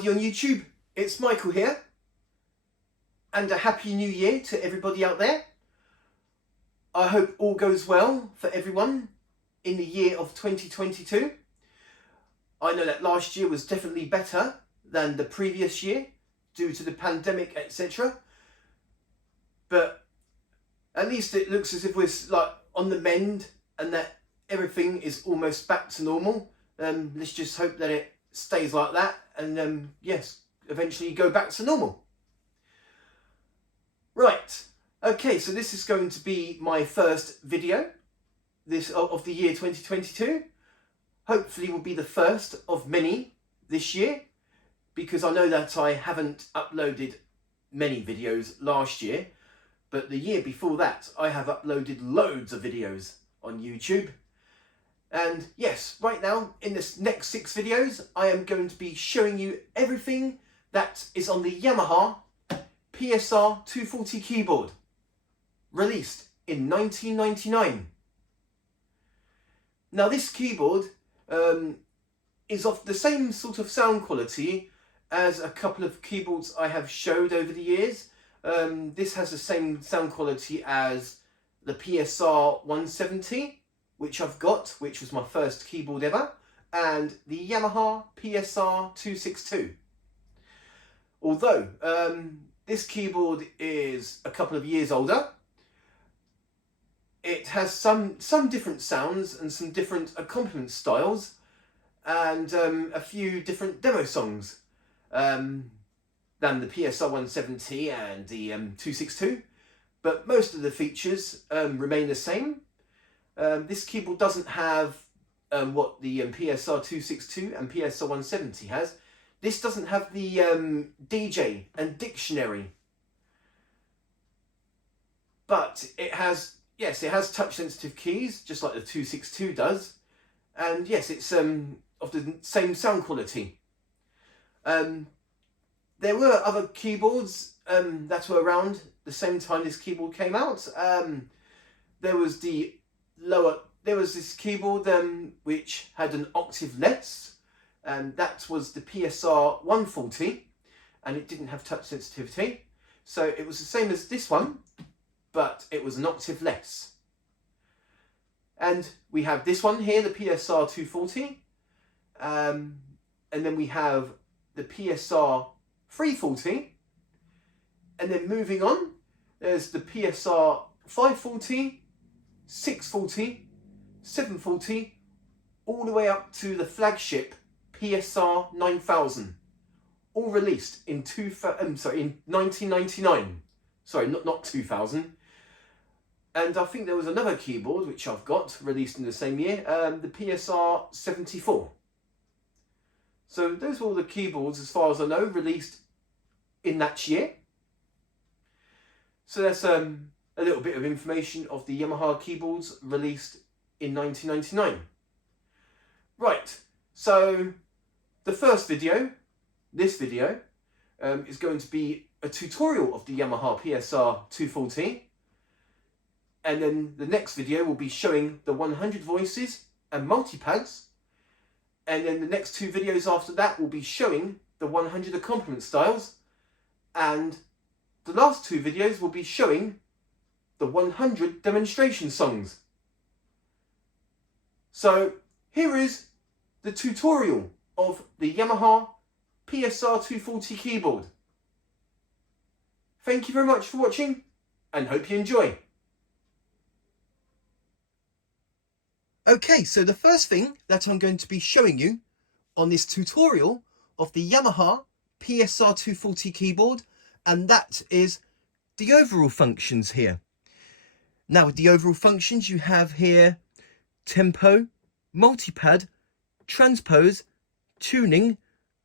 everybody on YouTube, it's Michael here, and a happy new year to everybody out there. I hope all goes well for everyone in the year of 2022. I know that last year was definitely better than the previous year due to the pandemic, etc. But at least it looks as if we're like on the mend and that everything is almost back to normal. Let's just hope that it stays like that and yes, eventually go back to normal. Right, okay, so this is going to be my first video of the year 2022. Hopefully will be the first of many this year, because I know that I haven't uploaded many videos last year, but the year before that I have uploaded loads of videos on YouTube. And yes, right now in this next 6 videos I am going to be showing you everything that is on the Yamaha PSR-240 keyboard, released in 1999. Now this keyboard is of the same sort of sound quality as a couple of keyboards I have showed over the years. This has the same sound quality as the PSR-170, which I've got, which was my first keyboard ever, and the Yamaha PSR-262. Although this keyboard is a couple of years older, it has some different sounds and some different accompaniment styles, and a few different demo songs than the PSR-170 and the 262, but most of the features remain the same. This keyboard doesn't have what the PSR-262 and PSR-170 has. This doesn't have the DJ and dictionary, but it has, yes, it has touch sensitive keys just like the 262 does, and yes, it's of the same sound quality. There were other keyboards that were around the same time this keyboard came out. There was this keyboard which had an octave less, and that was the PSR-140, and it didn't have touch sensitivity, so it was the same as this one, but it was an octave less. And we have this one here, the PSR-240, and then we have the PSR-340, and then moving on, there's the PSR-540, 640, 740, all the way up to the flagship PSR-9000, all released in 1999. Sorry, not 2000. And I think there was another keyboard which I've got released in the same year, the PSR-74. So those were all the keyboards, as far as I know, released in that year. So that's a little bit of information of the Yamaha keyboards released in 1999. Right, so the first video, this video, is going to be a tutorial of the Yamaha PSR-240. And then the next video will be showing the 100 voices and multipads. And then the next 2 videos after that will be showing the 100 accompaniment styles. And the last 2 videos will be showing the 100 demonstration songs. So here is the tutorial of the Yamaha PSR-240 keyboard. Thank you very much for watching, and hope you enjoy. Okay, so the first thing that I'm going to be showing you on this tutorial of the Yamaha PSR-240 keyboard, and that is the overall functions here. Now with the overall functions you have here tempo, multipad, transpose, tuning,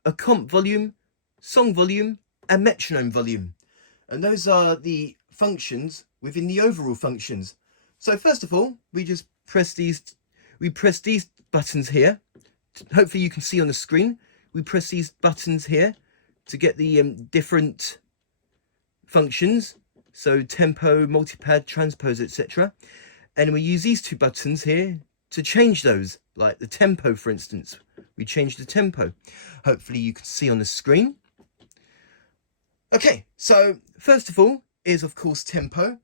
a comp volume, song volume and metronome volume. And those are the functions within the overall functions. So first of all, we just press these buttons here. Hopefully you can see on the screen. We press these buttons here to get the different functions. So tempo, multipad, transpose, etc. And we use these 2 buttons here to change those, like the tempo, for instance. We change the tempo. Hopefully you can see on the screen. Okay, so first of all is, of course, tempo,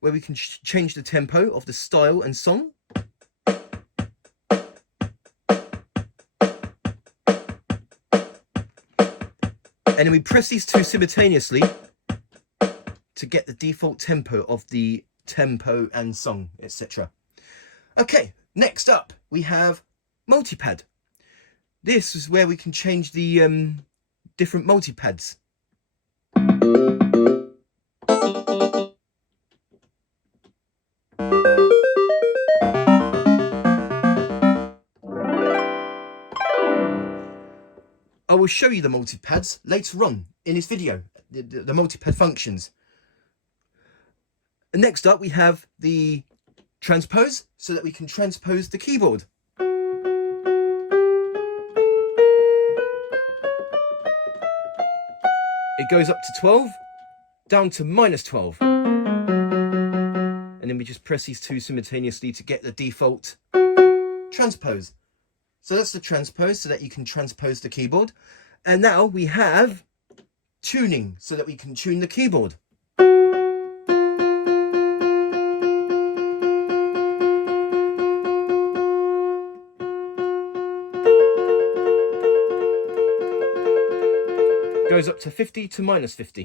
where we can change the tempo of the style and song. And then we press these two simultaneously to get the default tempo of the tempo and song, etc. Okay, next up we have multipad. This is where we can change the different multipads. I will show you the multipads later on in this video, the multipad functions. And next up we have the transpose, so that we can transpose the keyboard. It goes up to 12, down to -12. And then we just press these two simultaneously to get the default transpose. So that's the transpose, so that you can transpose the keyboard. And now we have tuning, so that we can tune the keyboard. Goes up to 50 to -50.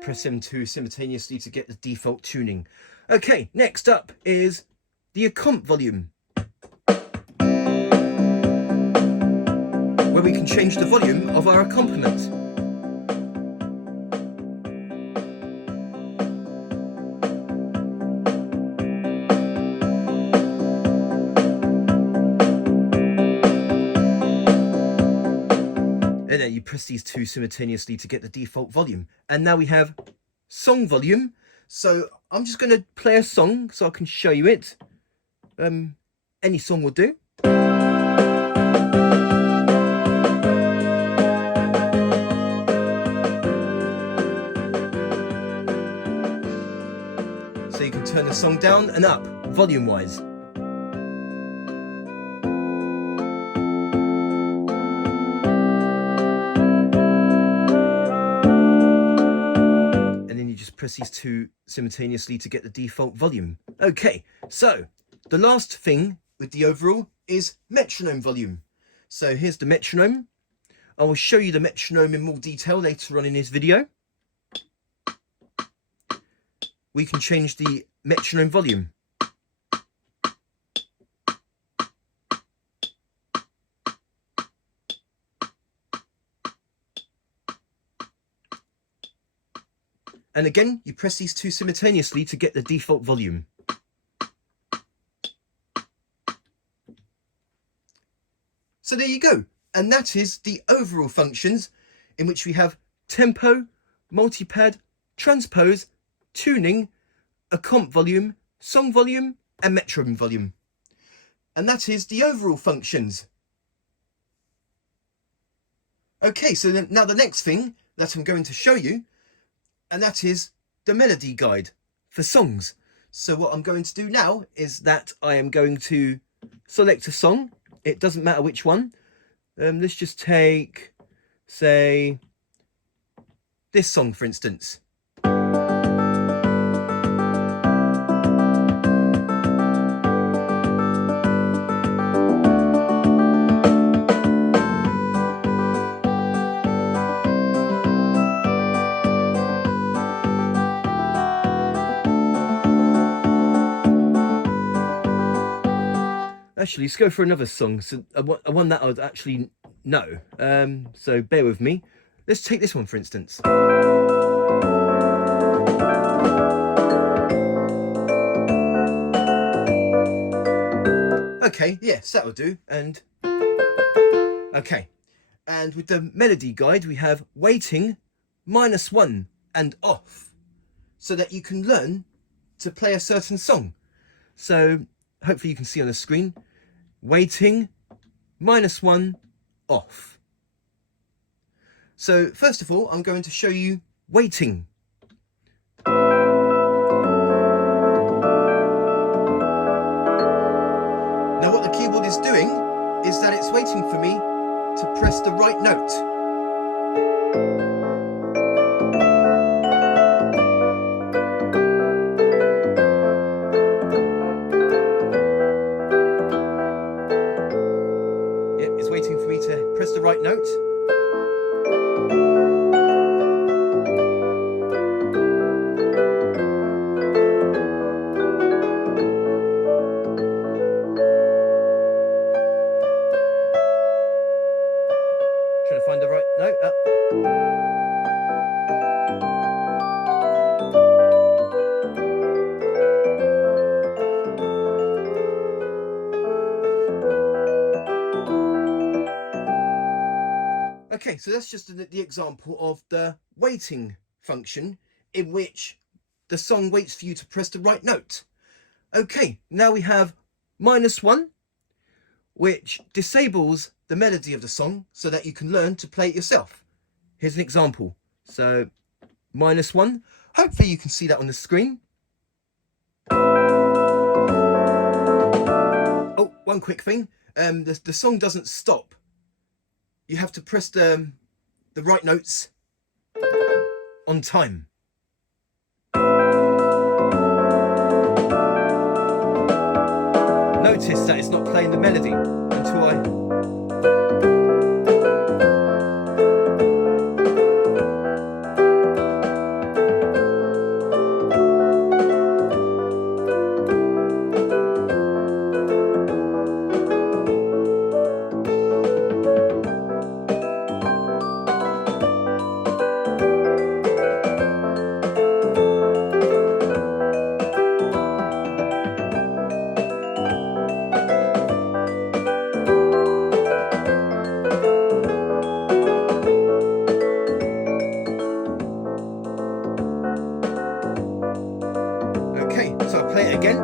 Press M2 simultaneously to get the default tuning. Okay, next up is the accomp volume, where we can change the volume of our accompaniment. And then you press these two simultaneously to get the default volume. And now we have song volume. So I'm just going to play a song so I can show you it. Any song will do. So you can turn the song down and up, volume-wise. Press these two simultaneously to get the default volume. Okay, so the last thing with the overall is metronome volume. So here's the metronome. I will show you the metronome in more detail later on in this video. We can change the metronome volume. And again, you press these two simultaneously to get the default volume. So there you go. And that is the overall functions, in which we have tempo, multipad, transpose, tuning, accomp volume, song volume, and metronome volume. And that is the overall functions. Okay, so then, now the next thing that I'm going to show you, and that is the melody guide for songs. So what I'm going to do now is that I am going to select a song. It doesn't matter which one. Let's just take, say, this song, for instance. Actually, let's go for another song, so one that I would actually know. So bear with me. Let's take this one, for instance. Okay, yes, that'll do. And okay, and with the melody guide, we have waiting, -1, and off, so that you can learn to play a certain song. So hopefully you can see on the screen. Waiting, -1, off. So first of all, I'm going to show you waiting. Now what the keyboard is doing is that it's waiting for me to press the right note. Yep, it's waiting for me to press the right note. Trying to find the right note. Okay, so that's just the example of the waiting function in which the song waits for you to press the right note. Okay, now we have -1, which disables the melody of the song so that you can learn to play it yourself. Here's an example. So -1, hopefully you can see that on the screen. Oh, one quick thing, the song doesn't stop. You have to press the right notes on time. Notice that it's not playing the melody until I... Okay, so I'll play it again.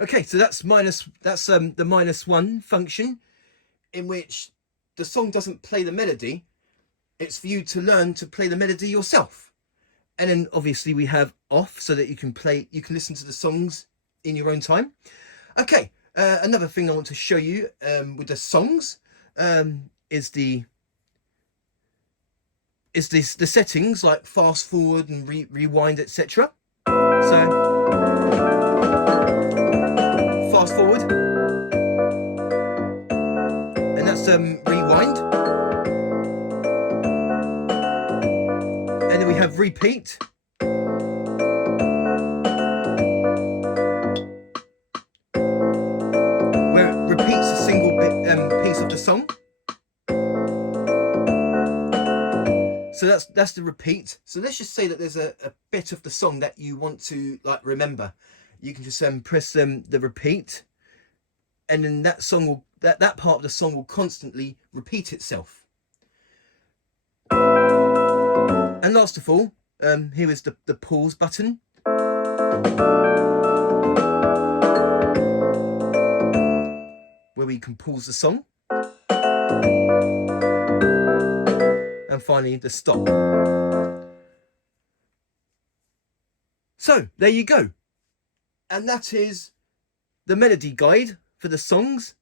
Okay, so that's the -1 function in which the song doesn't play the melody. It's for you to learn to play the melody yourself. And then obviously we have off so that you can listen to the songs in your own time. Okay, another thing I want to show you with the songs is the settings like fast forward and rewind, etc. So fast forward, and that's rewind, and then we have repeat, where it repeats a single piece of the song. So that's the repeat. So let's just say that there's a bit of the song that you want to remember. You can just press the repeat, and then that song will that part of the song will constantly repeat itself. And last of all, here is the pause button. Where we can pause the song. And finally the stop. So there you go. And that is the melody guide for the songs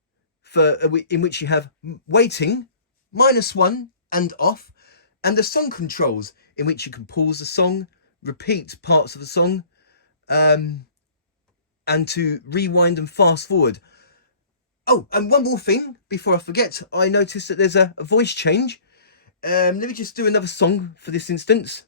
in which you have waiting, -1 and off, and the song controls in which you can pause the song, repeat parts of the song, and to rewind and fast forward. Oh, and one more thing before I forget, I noticed that there's a voice change. Let me just do another song for this instance.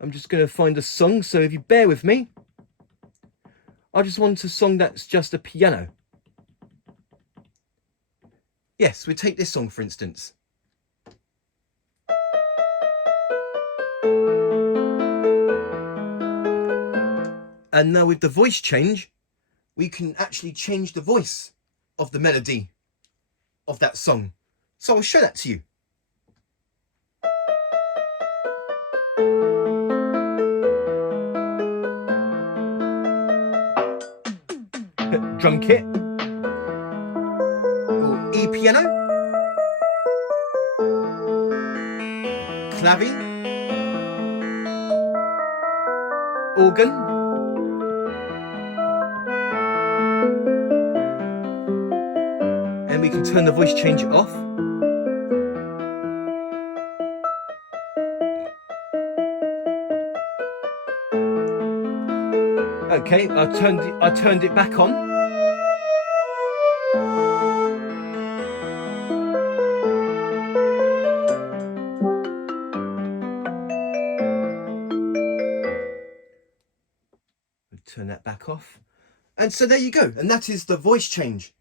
I'm just going to find a song, so if you bear with me, I just want a song that's just a piano. Yes, we take this song for instance. And now with the voice change, we can actually change the voice of the melody of that song. So I'll show that to you. Drum kit, or E piano, clavie, organ, and we can turn the voice change off. Okay, I turned it back on. Turn that back off. And so there you go. And that is the voice change.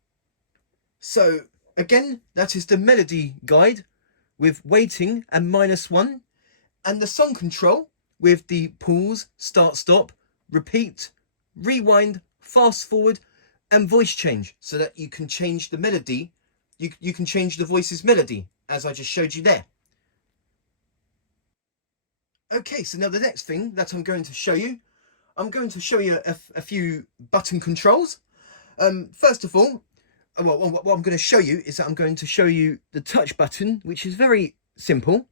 So again, that is the melody guide with weighting and -1, and the song control with the pause, start, stop, repeat, rewind, fast forward, and voice change, so that you can change the melody. You can change the voice's melody, as I just showed you there. Okay, so now the next thing that I'm going to show you, a few button controls. First of all, what I'm going to show you is that I'm going to show you the touch button, which is very simple,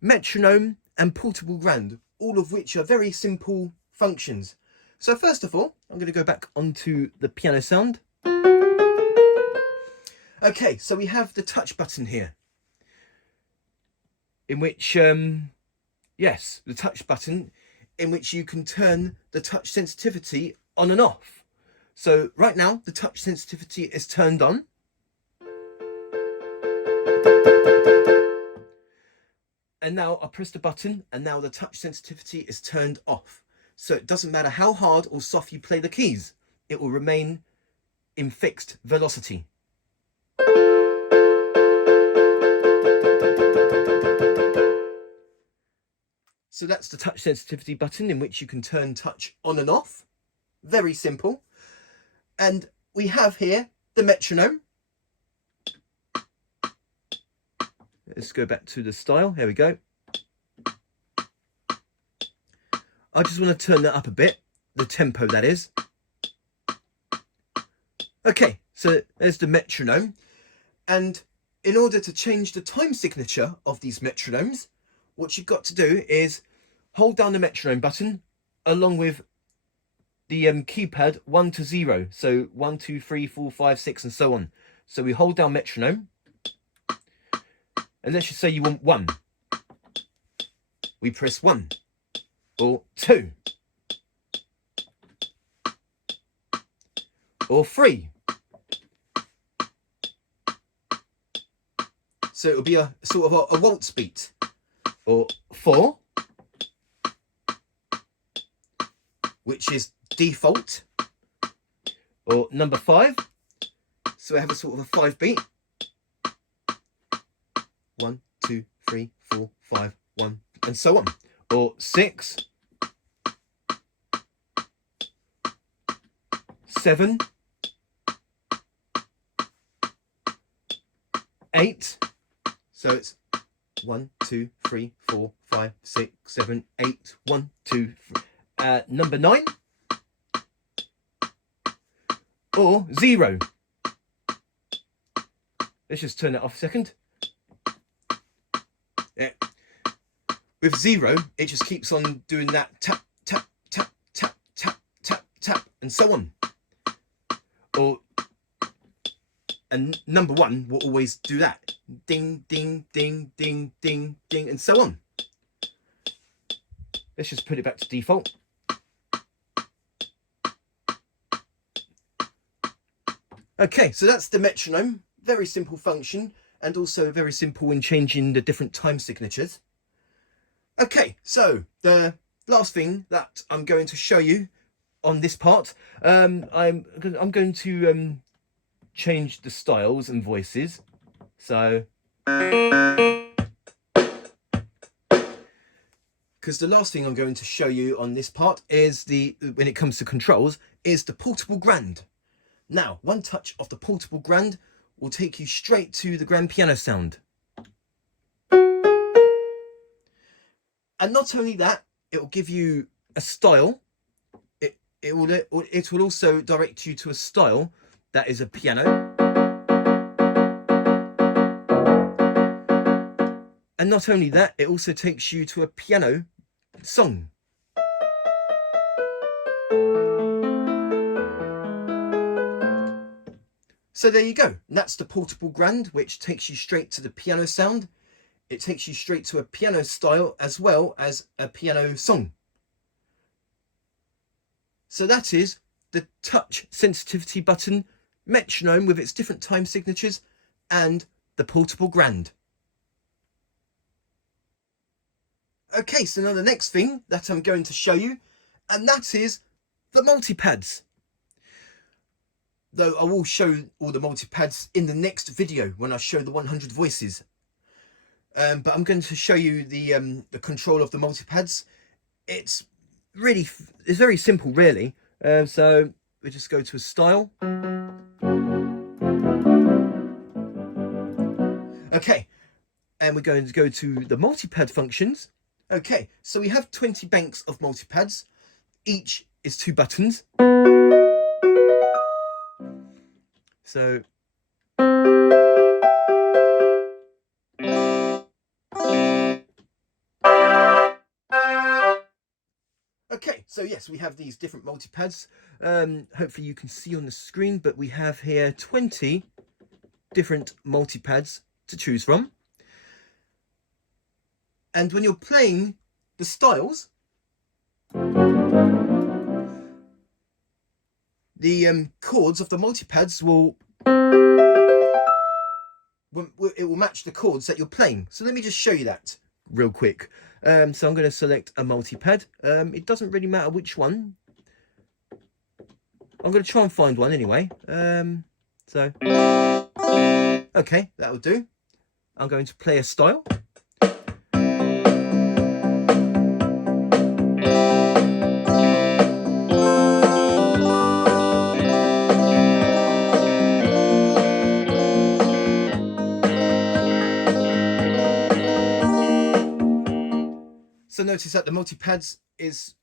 metronome and portable grand, all of which are very simple functions. So first of all, I'm going to go back onto the piano sound. Okay, so we have the touch button here, in which, yes, the touch button in which you can turn the touch sensitivity on and off. So right now, the touch sensitivity is turned on. And now I press the button, and now the touch sensitivity is turned off. So it doesn't matter how hard or soft you play the keys, it will remain in fixed velocity. So that's the touch sensitivity button, in which you can turn touch on and off. Very simple. And we have here the metronome. Let's go back to the style. Here we go. I just want to turn that up a bit, the tempo that is. Okay, so there's the metronome. And in order to change the time signature of these metronomes, what you've got to do is hold down the metronome button along with the keypad 1 to 0. So 1, 2, 3, 4, 5, 6, and so on. So we hold down metronome. And let's just say you want 1. We press 1 or 2 or 3. So it'll be a sort of a waltz beat, or 4, which is default, or number 5. So we have a sort of a 5 beat. 1, 2, 3, 4, 5, 1, and so on. Or 6, 7, 8. So it's 1, 2, 3, 4, 5, 6, 7, 8, 1, 2, 3. Number 9. Or 0. Let's just turn it off a second. Yeah. With 0, it just keeps on doing that tap, tap, tap, tap, tap, tap, tap, and so on. And number 1 will always do that. Ding, ding, ding, ding, ding, ding, and so on. Let's just put it back to default. Okay, so that's the metronome. Very simple function, and also very simple in changing the different time signatures. Okay, so the last thing that I'm going to show you on this part, I'm going to change the styles and voices. So because the last thing I'm going to show you on this part is when it comes to controls, is the portable grand. Now, one touch of the portable grand will take you straight to the grand piano sound. And not only that, it will give you a style. It will also direct you to a style that is a piano. And not only that, it also takes you to a piano song. So there you go. And that's the portable grand, which takes you straight to the piano sound. It takes you straight to a piano style as well as a piano song. So that is the touch sensitivity button, metronome with its different time signatures, and the portable grand. Okay, so now the next thing that I'm going to show you, and that is the multipads. Though I will show all the multipads in the next video when I show the 100 voices. But I'm going to show you the control of the multipads. It's very simple, really. So we just go to a style. Okay, and we're going to go to the multipad functions. Okay, so we have 20 banks of multipads. Each is 2 buttons. So okay, so yes, we have these different multipads. Hopefully you can see on the screen, but we have here 20 different multipads to choose from. And when you're playing the styles, the chords of the multipads will match the chords that you're playing. So let me just show you that real quick. So I'm going to select a multipad. It doesn't really matter which one. I'm going to try and find one anyway. Okay, that'll do. I'm going to play a style. So notice that the multipads is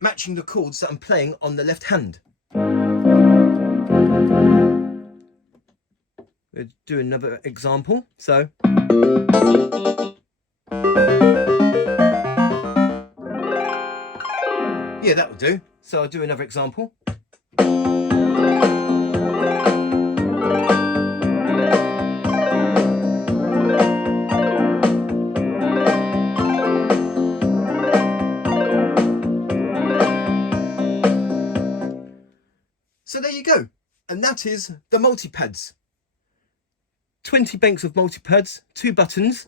matching the chords that I'm playing on the left hand. We'll do another example. So yeah, that will do. So I'll do another example. So there you go, and that is the multipads. 20 banks of multipads, 2 buttons,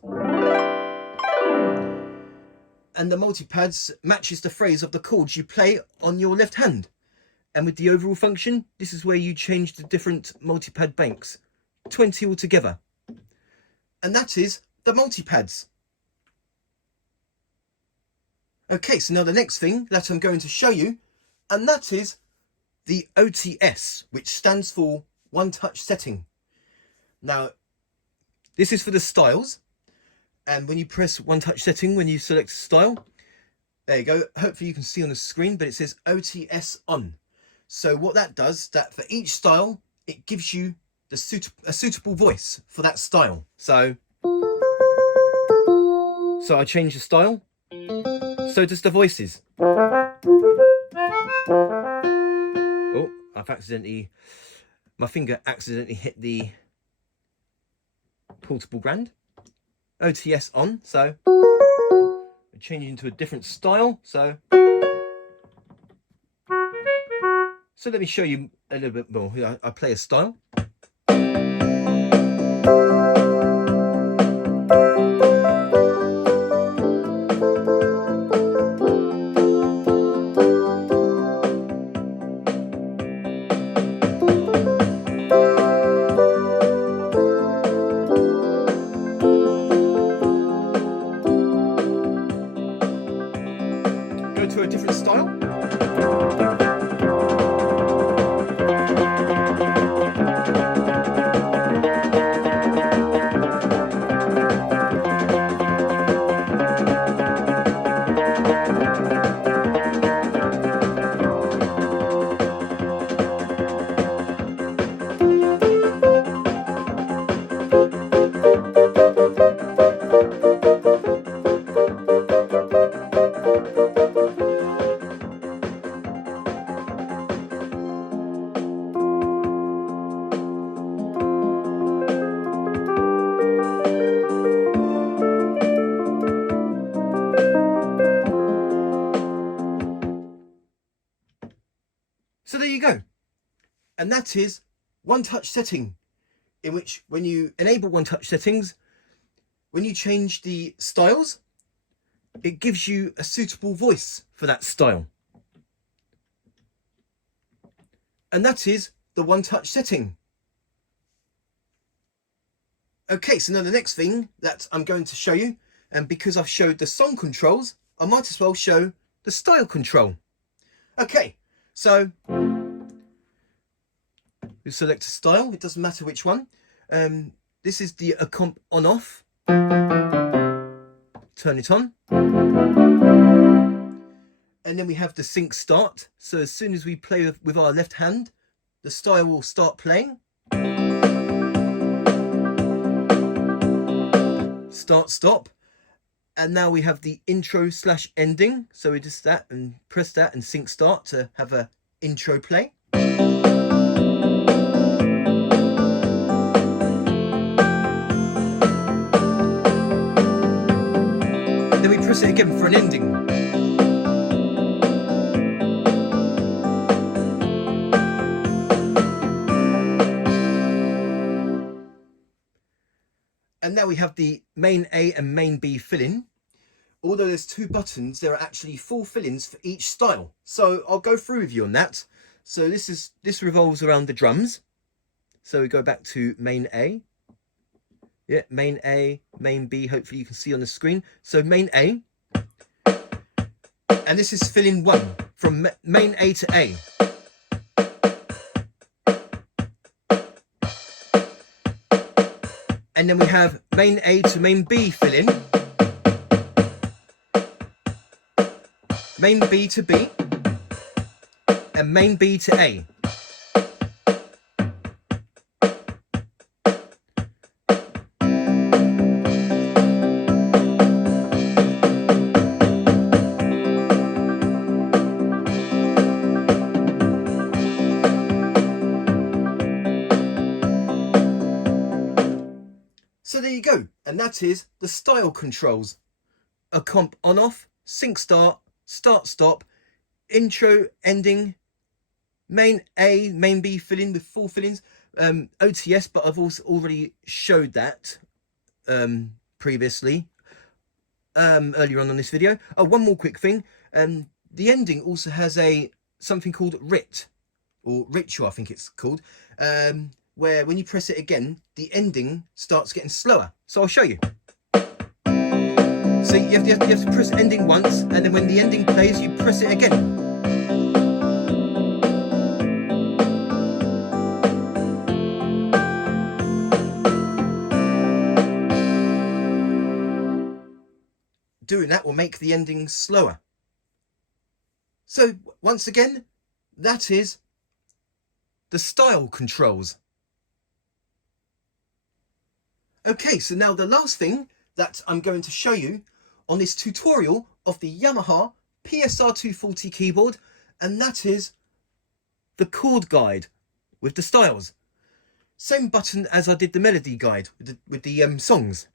and the multipads matches the phrase of the chords you play on your left hand. And with the overall function, this is where you change the different multipad banks, 20 altogether. And that is the multipads. Okay, so now the next thing that I'm going to show you, and that is the OTS, which stands for one touch setting. Now, this is for the styles, and when you press one touch setting, when you select a style, there you go. Hopefully you can see on the screen, but it says OTS on. So what that does, that for each style, it gives you a suitable voice for that style. So I change the style, so does the voices. Oh, my finger accidentally hit the portable grand. OTS on, so I change into a different style. So let me show you a little bit more. I play a style. go to a different style. So there you go. And that is one-touch setting, in which when you enable one-touch settings, when you change the styles, it gives you a suitable voice for that style. And that is the one-touch setting. Okay, so now the next thing that I'm going to show you, and because I've showed the song controls, I might as well show the style control. Okay, so you select a style, it doesn't matter which one. This is the comp on off. Turn it on. And then we have the sync start. So as soon as we play with our left hand, the style will start playing. Start, stop. And now we have the intro / ending. So we just that and press that and sync start to have a intro play. Then we press it again for an ending. And now we have the main A and main B fill-in. Although there's 2 buttons, there are actually 4 fill-ins for each style. So I'll go through with you on that. So this revolves around the drums. So we go back to main A. Yeah, main A, main B, hopefully you can see on the screen. So main A. And this is fill-in 1 from main A to A. And then we have main A to main B fill-in, main B to B, and main B to A. So there you go, and that is the style controls. A comp on off, sync start, start stop, intro, ending, main A, main B fill-in with 4 fill-ins, OTS, but I've also already showed that previously, earlier on this video. Oh, one more quick thing, the ending also has something called RIT, or ritual I think it's called, where when you press it again, the ending starts getting slower. So I'll show you. So you have to press ending once, and then when the ending plays, you press it again. Doing that will make the ending slower. So once again, that is the style controls. Okay, so now the last thing that I'm going to show you on this tutorial of the Yamaha PSR-240 keyboard, and that is the chord guide with the styles. Same button as I did the melody guide with the songs.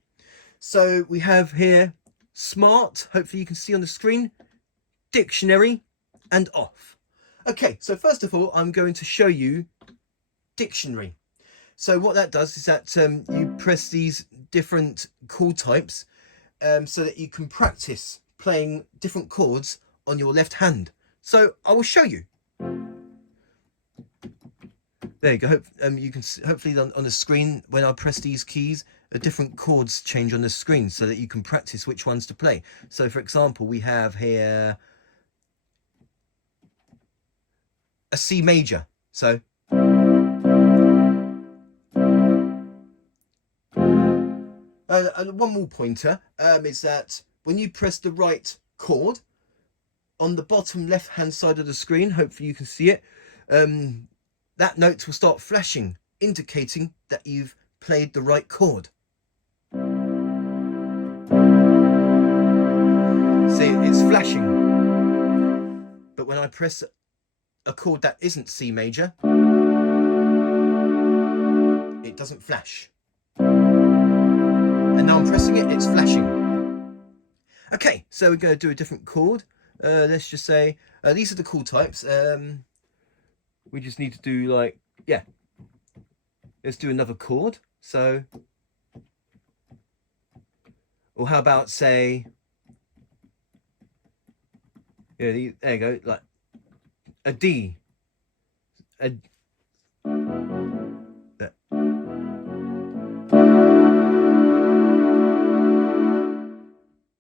So we have here Smart, hopefully you can see on the screen, Dictionary, and Off. Okay, so first of all, I'm going to show you Dictionary. So what that does is that you press these different chord types so that you can practice playing different chords on your left hand. So I will show you. There you go. You can see, hopefully on the screen, when I press these keys, different chords change on the screen so that you can practice which ones to play. So for example, we have here a C major. So one more pointer is that when you press the right chord on the bottom left hand side of the screen, hopefully you can see it, that note will start flashing, indicating that you've played the right chord. See, it's flashing. But when I press a chord that isn't C major, it doesn't flash. And now I'm pressing it, it's flashing. Okay, so we're going to do a different chord. Let's just say, these are the chord types. We just need to do like, yeah. Let's do another chord. So, or how about say, yeah, there you go, like a D.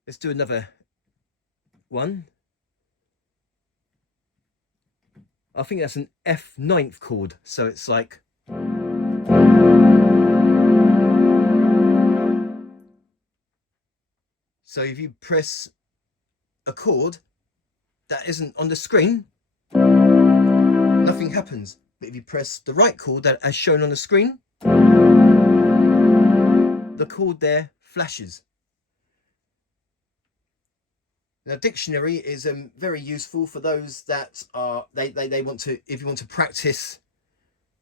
Let's do another one. I think that's an F ninth chord. So it's like, so if you press a chord that isn't on the screen, nothing happens. But if you press the right chord that as shown on the screen, the chord there flashes. Now, dictionary is very useful for those that are they want to, if you want to practice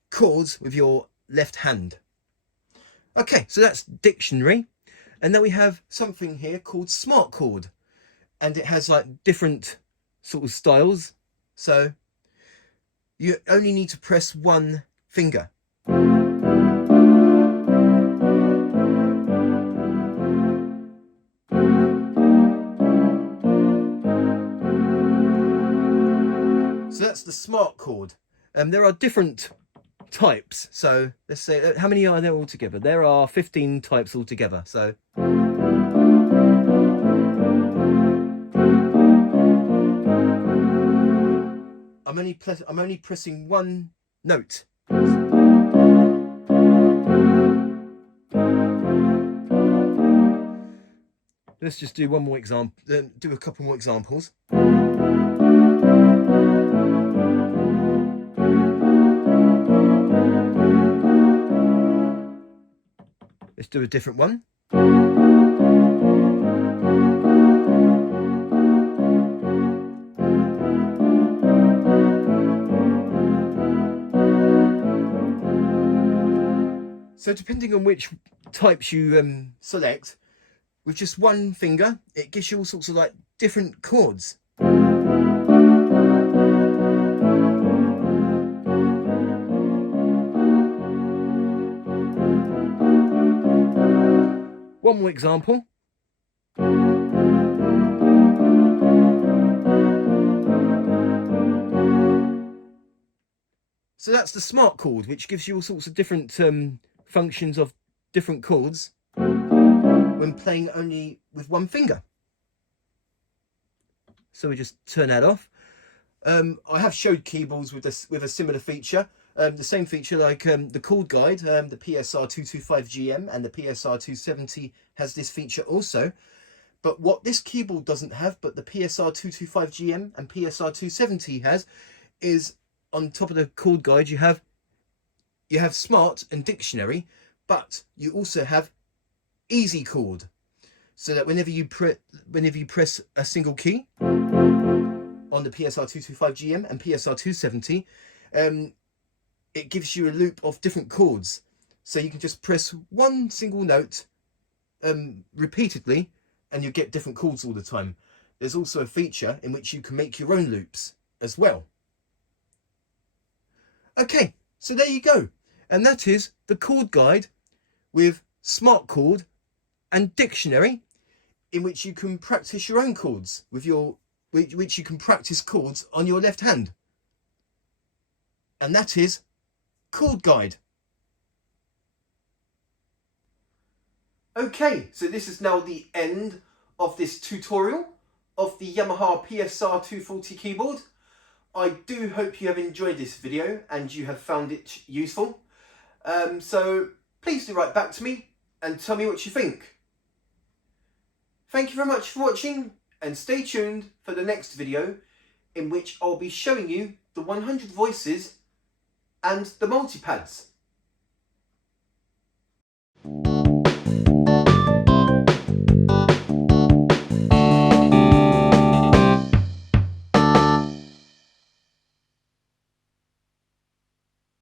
chords with your left hand. Okay, so that's dictionary, and then we have something here called smart chord, and it has like different sort of styles. So you only need to press one finger. So that's the smart chord. There are different types. So let's say, how many are there altogether? There are 15 types altogether. So I'm only pressing one note. Let's just do one more example. Do a couple more examples. Let's do a different one. So depending on which types you select, with just one finger, it gives you all sorts of like different chords. One more example. So that's the smart chord, which gives you all sorts of different functions of different chords when playing only with one finger. So we just turn that off. I have showed keyboards with a similar feature. The same feature like the chord guide, the PSR-225 GM and the PSR-270 has this feature also. But what this keyboard doesn't have, but the PSR-225 GM and PSR-270 has, is on top of the chord guide you have smart and dictionary, but you also have easy chord, so that whenever you press a single key on the PSR-225 GM and PSR-270, it gives you a loop of different chords, so you can just press one single note repeatedly and you get different chords all the time. There's also a feature in which you can make your own loops as well. Okay, so there you go, and that is the chord guide with smart chord and dictionary, in which you can practice your own chords with which you can practice chords on your left hand, and that is chord guide. Okay, so this is now the end of this tutorial of the Yamaha PSR-240 keyboard. I do hope you have enjoyed this video and you have found it useful. So please do write back to me and tell me what you think. Thank you very much for watching, and stay tuned for the next video, in which I'll be showing you the 100 voices and the multipads.